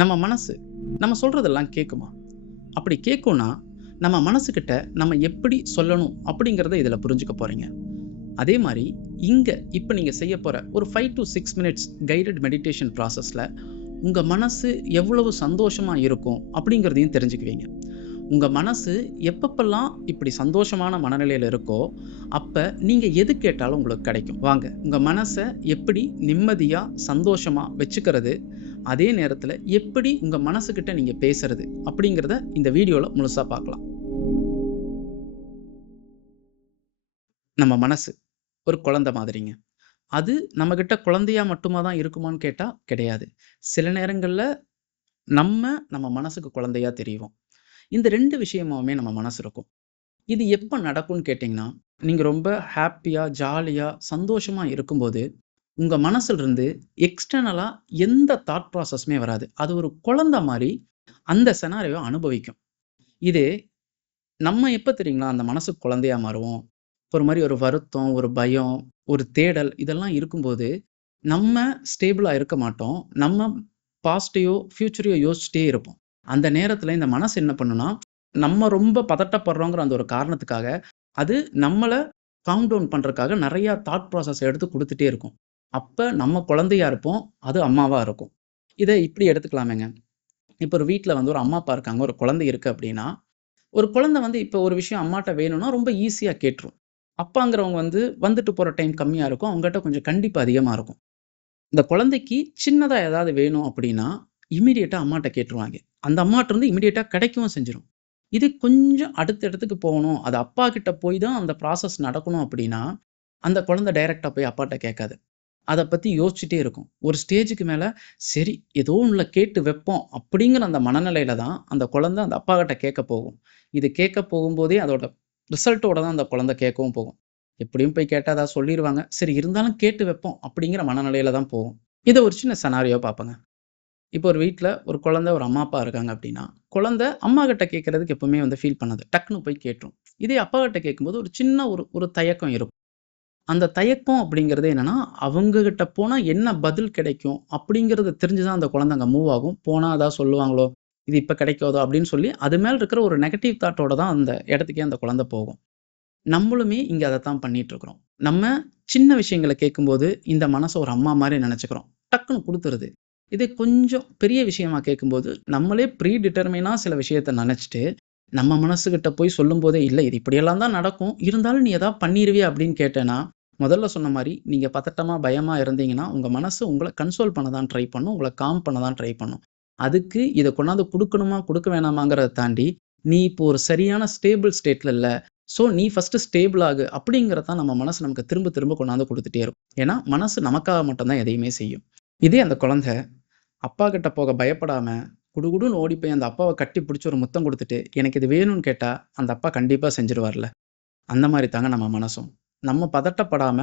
நம்ம மனசு நம்ம சொல்றதெல்லாம் கேட்குமா? அப்படி கேட்கும்னா, நம்ம மனசுகிட்ட நம்ம எப்படி சொல்லணும் அப்படிங்கிறத இதில புரிஞ்சுக்க போறீங்க. அதே மாரி இங்க இப்ப நீங்க செய்யப் போற ஒரு 5 டூ 6 மினிட்ஸ் கைடட் மெடிடேஷன் ப்ராசஸ்ல உங்க மனசு எவ்வளவு சந்தோஷமா இருக்கும் அப்படிங்கிறதையும் தெரிஞ்சுக்குவீங்க. உங்க மனசு எப்பப்பல்லாம் இப்படி சந்தோஷமான மனநிலையில இருக்கோ, அப்ப நீங்க எது கேட்டாலும் உங்களுக்கு கிடைக்கும். வாங்க, உங்க மனச எப்படி நிம்மதியா, சந்தோஷமா வச்சுக்கிறது, அதே நேரத்துல எப்படி உங்க மனசுகிட்ட நீங்க பேசுறது அப்படிங்கிறத இந்த வீடியோல முழுசா பார்க்கலாம். நம்ம மனசு ஒரு குழந்தை மாதிரிங்க. அது நம்மகிட்ட குழந்தையா மட்டுமா தான் இருக்குமான்னு கேட்டா கிடையாது. சில நேரங்கள்ல நம்ம நம்ம மனசுக்கு குழந்தையா தெரிவோம். இந்த 2 விஷயமுமே நம்ம மனசு இருக்கும். இது எப்ப நடக்கும்னு கேட்டீங்கன்னா, நீங்க ரொம்ப ஹேப்பியா, ஜாலியா, சந்தோஷமா இருக்கும்போது, உங்க மனசுலருந்து எக்ஸ்டர்னலா எந்த தாட் ப்ராசஸுமே வராது. அது ஒரு குழந்தை மாரி அந்த சினாரியோவ அனுபவிக்கும். இதே நம்ம எப்ப தெரியுங்களா அந்த மனசு குழந்தையா மாறுவோம்? ஒரு மாரி ஒரு வருத்தம், ஒரு பயம், ஒரு தேடல் இதெல்லாம் இருக்கும்போது, நம்ம ஸ்டேபிளா இருக்க மாட்டோம். நம்ம பாஸ்ட்டையோ, ஃபியூச்சரையோ யோசிச்சுட்டே இருப்போம். அந்த நேரத்துல இந்த மனசு என்ன பண்ணும்னா, நம்ம ரொம்ப பதட்டப்படுறோங்கிற அந்த ஒரு காரணத்துக்காக, அது நம்மள காம் டவுன் பண்றதுக்காக நெறைய தாட் ப்ராசஸ எடுத்து குடுத்துட்டே இருக்கும். அப்ப நம்ம குழந்தையா இருப்போம். அது அம்மாவா இருக்கும். இத இப்படி எடுத்துக்கலாமேங்க. இப்ப ஒரு வீட்ல வந்து ஒரு அம்மா, அப்பா இருக்காங்க. ஒரு குழந்தை இருக்கு அப்படின்னா, ஒரு குழந்தை வந்து இப்ப ஒரு விஷயம் அம்மாட்ட வேணும்னா ரொம்ப ஈஸியா கேட்டுரும். அப்பாங்கிறவங்க வந்து வந்துட்டு போற டைம் கம்மியா இருக்கும். அவங்ககிட்ட கொஞ்சம் கண்டிப்பு அதிகமா இருக்கும். இந்த குழந்தைக்கு சின்னதா ஏதாவது வேணும் அப்படின்னா, இம்மீடியட்டா அம்மாட்ட கேட்டுருவாங்க. அந்த அம்மாட்டருந்து இம்மீடியட்டா கிடைக்கவும் செஞ்சிரும். இது கொஞ்சம் அடுத்த இடத்துக்கு போகணும். அது அப்பா கிட்ட போய் தான் அந்த ப்ராசஸ் நடக்கணும் அப்படின்னா, அந்த குழந்தை டைரக்ட்டா போய் அப்பாட்ட கேட்காது. அத பத்தி யோசிச்சுட்டே இருக்கும். ஒரு ஸ்டேஜுக்கு மேல, சரி ஏதோ ஒண்ணுல கேட்டு வைப்போம் அப்படிங்கிற அந்த மனநிலையில தான் அந்த குழந்தை அந்த அப்பாகிட்ட கேட்க போகும். இது கேட்க போகும்போதே அதோட ரிசல்ட்டோட தான் அந்த குழந்தை கேட்கவும் போகும். எப்படியும் போய் கேட்டா ஏதாவது சொல்லிருவாங்க. சரி இருந்தாலும் கேட்டு வைப்போம் அப்படிங்கிற மனநிலையில தான் போகும். இத ஒரு சின்ன சினாரியோ பார்ப்போங்க. இப்போ ஒரு வீட்ல ஒரு குழந்தை, ஒரு அம்மா, அப்பா இருக்காங்க அப்படின்னா, குழந்தை அம்மாகிட்ட கேட்கறதுக்கு எப்பவுமே வந்து ஃபீல் பண்ணாது. டக்குனு போய் கேட்டுரும். இதே அப்பாகிட்ட கேட்கும்போது ஒரு சின்ன ஒரு ஒரு தயக்கம் இருக்கும். அந்த தயக்கம் அப்படிங்கிறது என்னன்னா, அவங்க கிட்ட போனா என்ன பதில் கிடைக்கும்? அப்படிங்கிறத தெரிஞ்சு தான் அந்த குழந்தை அங்க மூவ் ஆகும். போனா ஏதாவது சொல்லுவாங்களோ, இது இப்ப கிடைக்காதோ அப்படின்னு சொல்லி, அது மேல இருக்கிற ஒரு நெகட்டிவ் தாட்டோட தான் அந்த இடத்துக்கே அந்த குழந்தை போகும். நம்மளுமே இங்க அதத்தான் பண்ணிட்டு இருக்கிறோம். நம்ம சின்ன விஷயங்கள கேட்கும்போது, இந்த மனச ஒரு அம்மா மாரி நெனச்சுக்கிறோம். டக்குனு குடுத்துருது. இதே கொஞ்சம் பெரிய விஷயமா கேட்கும்போது, நம்மளே ப்ரீ டிட்டர்மைனா சில விஷயத்த நெனச்சுட்டு, நம்ம மனசுகிட்ட போய் சொல்லும்போதே, "இல்ல இது இப்படியெல்லாம் தான் நடக்கும். இருந்தாலும் நீ ஏதாவது பண்ணிருவியா?" அப்படின்னு கேட்டேன்னா, முதல்ல சொன்ன மாரி, நீங்க பதட்டமா, பயமா இருந்தீங்கன்னா, உங்க மனசு உங்கள கன்சோல் பண்ண தான் ட்ரை பண்ணும். உங்கள காம் பண்ண தான் ட்ரை பண்ணும். அதுக்கு இத கொண்டாந்து குடுக்கணுமா, குடுக்க வேணாமாங்கிறத தாண்டி, "நீ இப்போ ஒரு சரியான ஸ்டேபிள் ஸ்டேட்ல இல்ல. ஸோ, நீ ஃபர்ஸ்ட்டு ஸ்டேபிள் ஆகு." அப்படிங்கிறது தான் நம்ம மனசு நமக்கு திரும்ப திரும்ப கொண்டாந்து குடுத்துட்டே இருக்கும். ஏன்னா, மனசு நமக்காக மட்டும் தான் எதையுமே செய்யும். இதே அந்த குழந்தை அப்பா கிட்ட போக பயப்படாம, குடுகுடுன்னு ஓடி போய் அந்த அப்பாவ கட்டி பிடிச்சு ஒரு முத்தம் குடுத்துட்டு, எனக்கு இது வேணும்னு கேட்டா, அந்த அப்பா கண்டிப்பா செஞ்சுருவார்ல. அந்த மாரி தாங்க நம்ம மனசும். நம்ம பதட்டப்படாம,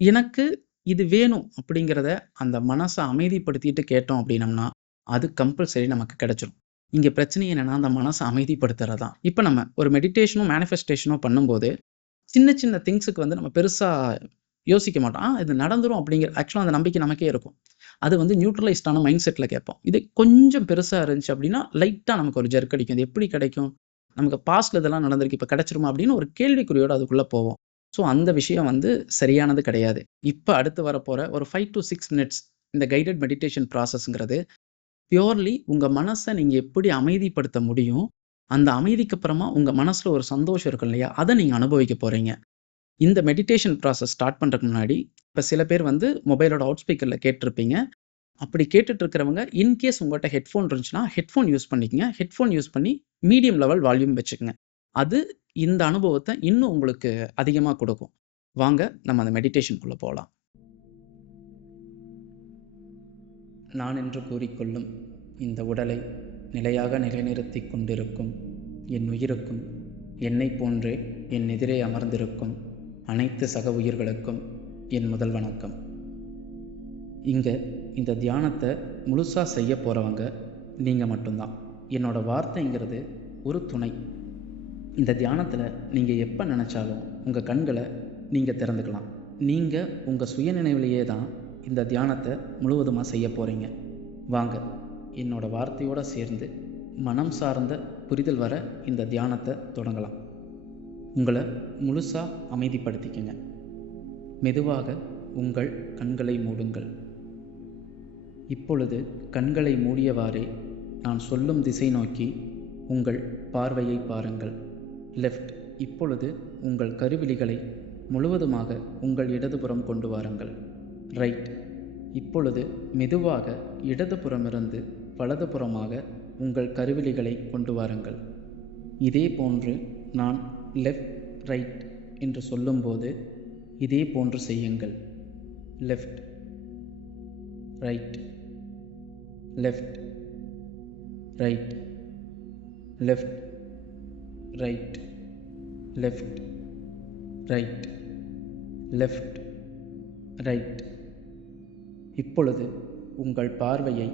எனக்கு இது வேணும் அப்படிங்கிறத அந்த மனச அமைதிப்படுத்திட்டு கேட்டோம் அப்படின்னம்னா, அது கம்பல்சரி நமக்கு கிடைச்சிரும். இங்க பிரச்சனை என்னன்னா, அந்த மனச அமைதிப்படுத்துறது தான். இப்ப நம்ம ஒரு மெடிடேஷனோ, மேனிஃபெஸ்டேஷனோ பண்ணும்போது, சின்ன சின்ன திங்ஸுக்கு வந்து நம்ம பெருசா யோசிக்க மாட்டோம். இது நடந்துரும் அப்படிங்கிற ஆக்சுவலா அந்த நம்பிக்கை நமக்கே இருக்கும். அது வந்து நியூட்ரலைஸ்டான மைண்ட் செட்ல கேட்போம். இது கொஞ்சம் பெருசா இருந்துச்சு அப்படின்னா, லைட்டா நமக்கு ஒரு ஜர்க் அடிக்கும். இது எப்படி கிடைக்கும்? நமக்கு பாஸ்ட்ல இதெல்லாம் நடந்திருக்கு. இப்ப கிடைச்சிருமா? அப்படின்னு ஒரு கேள்விக்குறியோட அதுக்குள்ள போவோம். ஸோ அந்த விஷயம் வந்து சரியானது கிடையாது. இப்ப அடுத்து வரப்போற ஒரு 5 டூ 6 மினிட்ஸ் இந்த கைடட் மெடிடேஷன் ப்ராசஸ்ங்கிறது பியூர்லி உங்க மனச நீங்க எப்படி அமைதிப்படுத்த முடியும்? அந்த அமைதிக்கு அப்புறமா உங்க மனசுல ஒரு சந்தோஷம் இருக்கும் இல்லையா? அத நீங்க அனுபவிக்க போறீங்க. இந்த மெடிடேஷன் ப்ராசஸ் ஸ்டார்ட் பண்றதுக்கு முன்னாடி, இப்ப சில பேர் வந்து மொபைலோட அவுட் ஸ்பீக்கர்ல கேட்டுருப்பீங்க. அப்படி கேட்டுட்டு இருக்கிறவங்க, இன்கேஸ் உங்கட்ட ஹெட்ஃபோன் இருந்துச்சுன்னா, ஹெட்ஃபோன் யூஸ் பண்ணிக்கங்க. ஹெட்ஃபோன் யூஸ் பண்ணி மீடியம் லெவல் வால்யூம் வச்சுக்கங்க. அது இந்த அனுபவத்த இன்னும் உங்களுக்கு அதிகமா குடுக்கும். வாங்க நம்ம அந்த மெடிடேஷன்க்குள்ள போலாம். நான் என்று கூறிக்கொள்ளும் இந்த உடலை நிலையாக நிலைநிறுத்திக் கொண்டிருக்கும் என் உயிருக்கும், என்னைப் போன்றே என் எதிரே அமர்ந்திருக்கும் அனைத்து சக உயிர்களுக்கும் என் முதல் வணக்கம். இங்க இந்த தியானத்தை முழுசா செய்ய போறவங்க நீங்க மட்டும்தான். என்னோட வார்த்தைங்கிறது ஒரு துணை. இந்த தியானத்துல நீங்க எப்ப நினைச்சாலும் உங்க கண்களை நீங்க திறந்துக்கலாம். நீங்க உங்க சுய நினைவிலேயே தான் இந்த தியானத்தை முழுவதுமா செய்ய போறீங்க. வாங்க என்னோட வார்த்தையோடு சேர்ந்து மனம் சார்ந்த புரிதல் வர இந்த தியானத்தை தொடங்கலாம். உங்களை முழுசாக அமைதிப்படுத்திக்கங்க. மெதுவாக உங்கள் கண்களை மூடுங்கள். இப்பொழுது கண்களை மூடியவாறே நான் சொல்லும் திசை நோக்கி உங்கள் பார்வையை பாருங்கள். லெஃப்ட். இப்பொழுது உங்கள் கருவிழிகளை முழுவதுமாக உங்கள் இடதுபுறம் கொண்டு வாருங்கள். ரைட். இப்பொழுது மெதுவாக இடதுபுறமிருந்து வலதுபுறமாக உங்கள் கருவிழிகளை கொண்டு வாருங்கள். இதே போன்று நான் லெஃப்ட் ரைட் என்று சொல்லும்போது இதே போன்று செய்யுங்கள். Left right, left right, left right, left right, left right. இப்பொழுது உங்கள் பார்வையை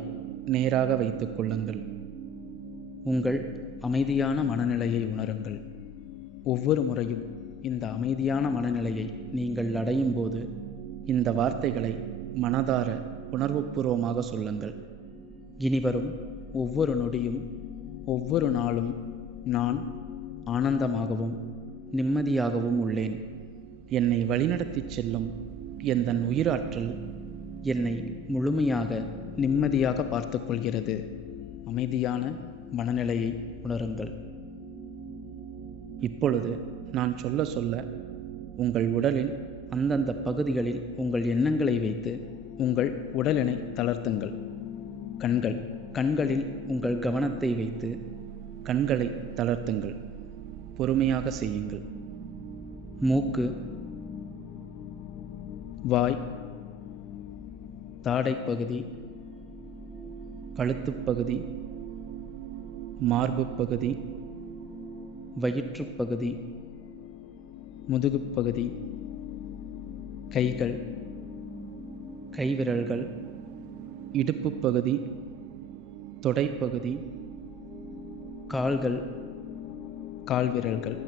நேராக வைத்துக் கொள்ளுங்கள். உங்கள் அமைதியான மனநிலையை உணருங்கள். ஒவ்வொரு முறையும் இந்த அமைதியான மனநிலையை நீங்கள் அடையும் போது இந்த வார்த்தைகளை மனதார உணர்வுபூர்வமாக சொல்லுங்கள். இனிவரும் ஒவ்வொரு நொடியும் ஒவ்வொரு நாளும் நான் ஆனந்தமாகவும் நிம்மதியாகவும் உள்ளேன். என்னை வழிநடத்திச் செல்லும் எந்தன் உயிராற்றல் என்னை முழுமையாக நிம்மதியாக பார்த்து கொள்கிறது. அமைதியான மனநிலையை உணருங்கள். இப்பொழுது நான் சொல்ல சொல்ல உங்கள் உடலின் அந்தந்த பகுதிகளில் உங்கள் எண்ணங்களை வைத்து உங்கள் உடலினை தளர்த்துங்கள். கண்களில் உங்கள் கவனத்தை வைத்து கண்களை தளர்த்துங்கள். பொறுமையாக செய்யுங்கள். மூக்கு, வாய், தாடைப்பகுதி, கழுத்துப்பகுதி, மார்புப்பகுதி, வயிற்றுப்பகுதி, முதுகுப்பகுதி, கைகள், கைவிரல்கள், இடுப்புப் பகுதி, தொடைப்பகுதி, கால்கள், கால்விரல்கள்.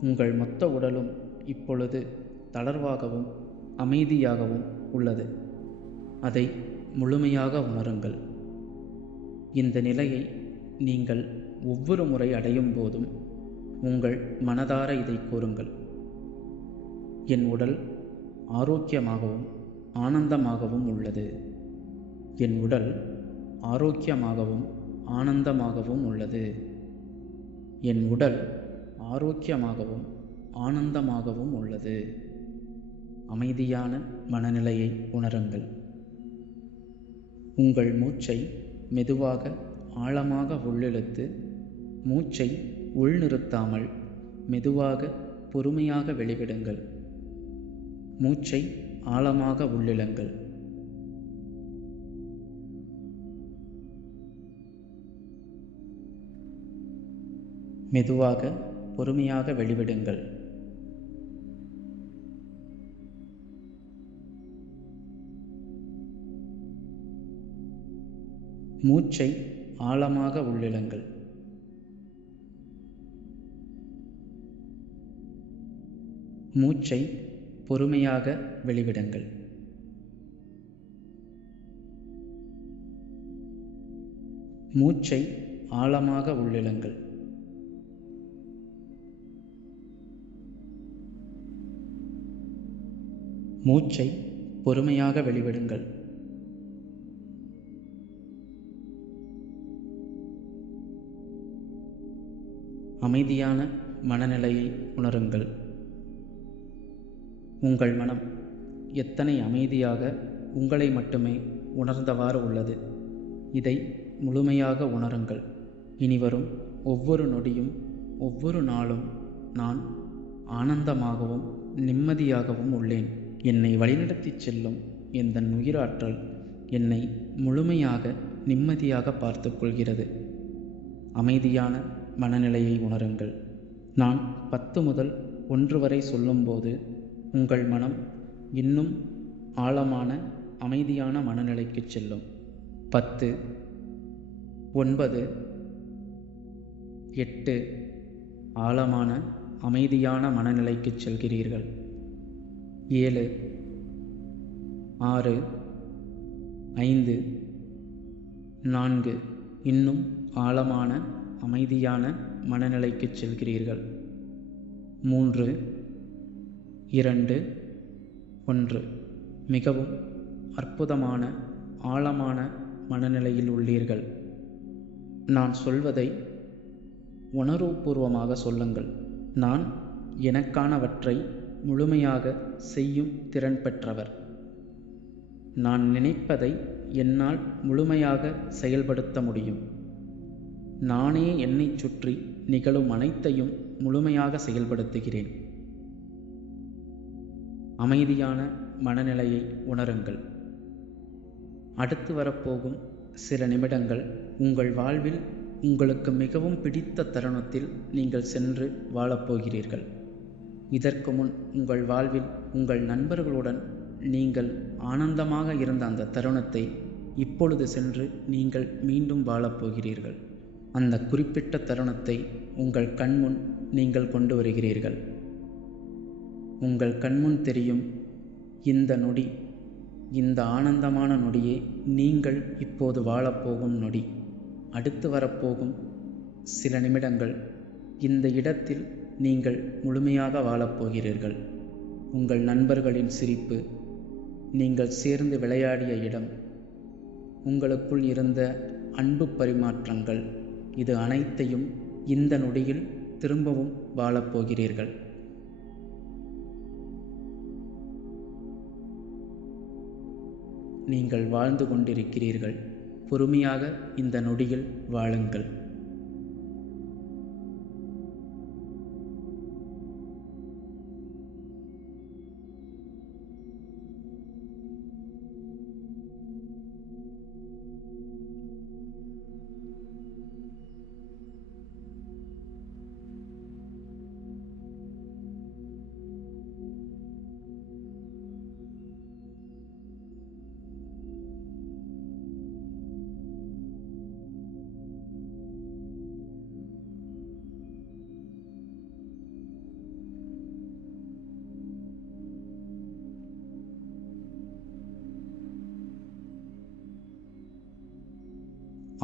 உங்கள் மொத்த உடலும் இப்பொழுது தளர்வாகவும் அமைதியாகவும் உள்ளது. அதை முழுமையாக உணருங்கள். இந்த நிலையை நீங்கள் ஒவ்வொரு முறை அடையும் போதும் உங்கள் மனதார இதை கூறுங்கள். என் உடல் ஆரோக்கியமாகவும் ஆனந்தமாகவும் உள்ளது. என் உடல் ஆரோக்கியமாகவும் ஆனந்தமாகவும் உள்ளது. என் உடல் ஆரோக்கியமாகவும் ஆனந்தமாகவும் உள்ளது. அமைதியான மனநிலையை உணருங்கள். உங்கள் மூச்சை மெதுவாக ஆழமாக உள்ளிழுத்து மூச்சை உள்நிறுத்தாமல் மெதுவாக பொறுமையாக வெளிவிடுங்கள். மூச்சை ஆழமாக உள்ளிழுங்கள். மெதுவாக பொறுமையாக வெளிவிடுங்கள். மூச்சை ஆழமாக உள்ளிழுங்கள். மூச்சை பொறுமையாக வெளிவிடுங்கள். மூச்சை ஆழமாக உள்ளிழுங்கள். மூச்சை பொறுமையாக வெளிவிடுங்கள். அமைதியான மனநிலையை உணருங்கள். உங்கள் மனம் எத்தனை அமைதியாக உங்களை மட்டுமே உணர்ந்தவாறு உள்ளது. இதை முழுமையாக உணருங்கள். இனிவரும் ஒவ்வொரு நொடியும் ஒவ்வொரு நாளும் நான் ஆனந்தமாகவும் நிம்மதியாகவும் உள்ளேன். என்னை வழிநடத்திச் செல்லும் எந்தன் உயிராற்றல் என்னை முழுமையாக நிம்மதியாக பார்த்து கொள்கிறது. அமைதியான மனநிலையை உணருங்கள். நான் 10 முதல் 1 வரை சொல்லும்போது உங்கள் மனம் இன்னும் ஆழமான அமைதியான மனநிலைக்கு செல்லும். 10, 9, 8 ஆழமான அமைதியான மனநிலைக்கு செல்கிறீர்கள். 7, 6, 5, 4. இன்னும் ஆழமான அமைதியான மனநிலைக்குச் செல்கிறீர்கள். 3, 2, 1. மிகவும் அற்புதமான ஆழமான மனநிலையில் உள்ளீர்கள். நான் சொல்வதை உணர்வுபூர்வமாக சொல்லுங்கள். நான் எனக்கானவற்றை முழுமையாக செய்யும் திறன் பெற்றவர். நான் நினைப்பதை என்னால் முழுமையாக செயல்படுத்த முடியும். நானே என்னைச் சுற்றி நிகழும் அனைத்தையும் முழுமையாக செயல்படுத்துகிறேன். அமைதியான மனநிலையை உணருங்கள். அடுத்து வரப்போகும் சில நிமிடங்கள் உங்கள் வாழ்வில் உங்களுக்கு மிகவும் பிடித்த தருணத்தில் நீங்கள் சென்று வாழப்போகிறீர்கள். இதற்கு முன் உங்கள் வாழ்வில் உங்கள் நண்பர்களுடன் நீங்கள் ஆனந்தமாக இருந்த அந்த தருணத்தை இப்பொழுது சென்று நீங்கள் மீண்டும் வாழப்போகிறீர்கள். அந்த குறிப்பிட்ட தருணத்தை உங்கள் கண்முன் நீங்கள் கொண்டு வருகிறீர்கள். உங்கள் கண்முன் தெரியும் இந்த நொடி, இந்த ஆனந்தமான நொடியே நீங்கள் இப்போது வாழப்போகும் நொடி. அடுத்து வரப்போகும் சில நிமிடங்கள் இந்த இடத்தில் நீங்கள் முழுமையாக வாழப்போகிறீர்கள். உங்கள் நண்பர்களின் சிரிப்பு, நீங்கள் சேர்ந்து விளையாடிய இடம், உங்களுக்குள் இருந்த அன்பு பரிமாற்றங்கள், இது அனைத்தையும் இந்த நொடியில் திரும்பவும் வாழப்போகிறீர்கள். நீங்கள் வாழ்ந்து கொண்டிருக்கிறீர்கள். பொறுமையாக இந்த நொடியில் வாழுங்கள்.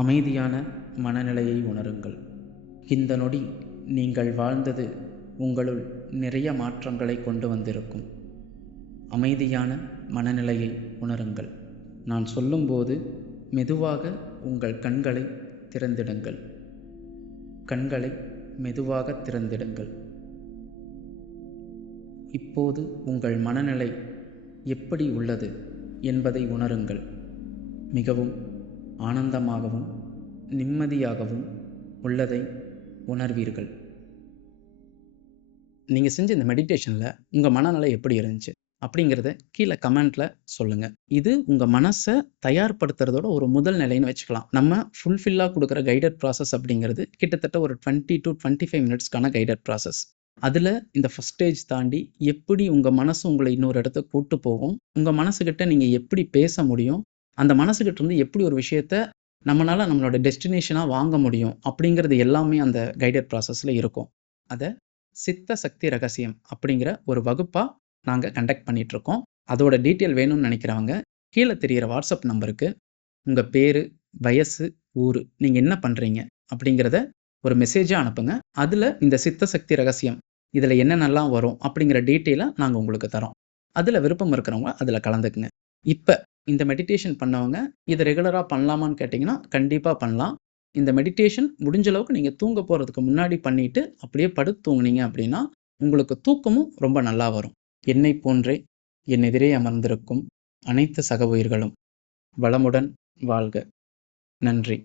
அமைதியான மனநிலையை உணருங்கள். இந்த நொடி நீங்கள் வாழ்ந்தது உங்களுள் நிறைய மாற்றங்களை கொண்டு வந்திருக்கும். அமைதியான மனநிலையை உணருங்கள். நான் சொல்லும்போது மெதுவாக உங்கள் கண்களை திறந்திடுங்கள். கண்களை மெதுவாக திறந்திடுங்கள். இப்போது உங்கள் மனநிலை எப்படி உள்ளது என்பதை உணருங்கள். மிகவும் ஆனந்தமாகவும் நிம்மதியாகவும் உள்ளதை உணர்வீர்கள். நீங்கள் செஞ்ச இந்த மெடிடேஷனில் உங்கள் மனநிலை எப்படி இருந்துச்சு அப்படிங்கிறத கீழே கமெண்ட்டில் சொல்லுங்கள். இது உங்கள் மனசை தயார்படுத்துறதோட ஒரு முதல் நிலைன்னு வச்சுக்கலாம். நம்ம ஃபுல்ஃபில்லாக கொடுக்குற கைடட் ப்ராசஸ் அப்படிங்கிறது கிட்டத்தட்ட ஒரு 20 to 25 மினிட்ஸ்க்கான கைடட் ப்ராசஸ். அதில் இந்த ஃபஸ்ட் ஸ்டேஜ் தாண்டி எப்படி உங்கள் மனசு உங்களை இன்னொரு இடத்துக்கு கூட்டு போகும், உங்கள் மனசுக்கிட்ட நீங்கள் எப்படி பேச முடியும், அந்த மனசுக்கிட்ட இருந்து எப்படி ஒரு விஷயத்த நம்மளோட டெஸ்டினேஷனாக வாங்க முடியும் அப்படிங்கிறது எல்லாமே அந்த கைடட் ப்ராசஸில் இருக்கும். அதை சித்த சக்தி ரகசியம் அப்படிங்கிற ஒரு வகுப்பாக நாங்கள் கண்டக்ட் பண்ணிகிட்ருக்கோம். அதோட டீட்டெயில் வேணும்னு நினைக்கிறவங்க கீழே தெரிகிற வாட்ஸ்அப் நம்பருக்கு உங்கள் பேர், வயசு, ஊர், நீங்கள் என்ன பண்ணுறீங்க அப்படிங்கிறத ஒரு மெசேஜாக அனுப்புங்க. அதில் இந்த சித்த சக்தி ரகசியம் இதில் என்னென்னலாம் வரும் அப்படிங்கிற டீட்டெயிலாக நாங்கள் உங்களுக்கு தரோம். அதில் விருப்பம் இருக்கிறவங்க அதில் கலந்துக்குங்க. இப்போ இந்த மெடிடேஷன் பண்ணவங்க இதை ரெகுலராக பண்ணலாமான்னு கேட்டிங்கன்னா கண்டிப்பாக பண்ணலாம். இந்த மெடிடேஷன் முடிஞ்ச அளவுக்கு நீங்கள் தூங்க போகிறதுக்கு முன்னாடி பண்ணிவிட்டு அப்படியே படுத்து தூங்குனீங்க அப்படின்னா உங்களுக்கு தூக்கமும் ரொம்ப நல்லா வரும். என்னை போன்றே என் எதிரே அமர்ந்திருக்கும் அனைத்து சக உயிர்களும் வளமுடன் வாழ்க. நன்றி.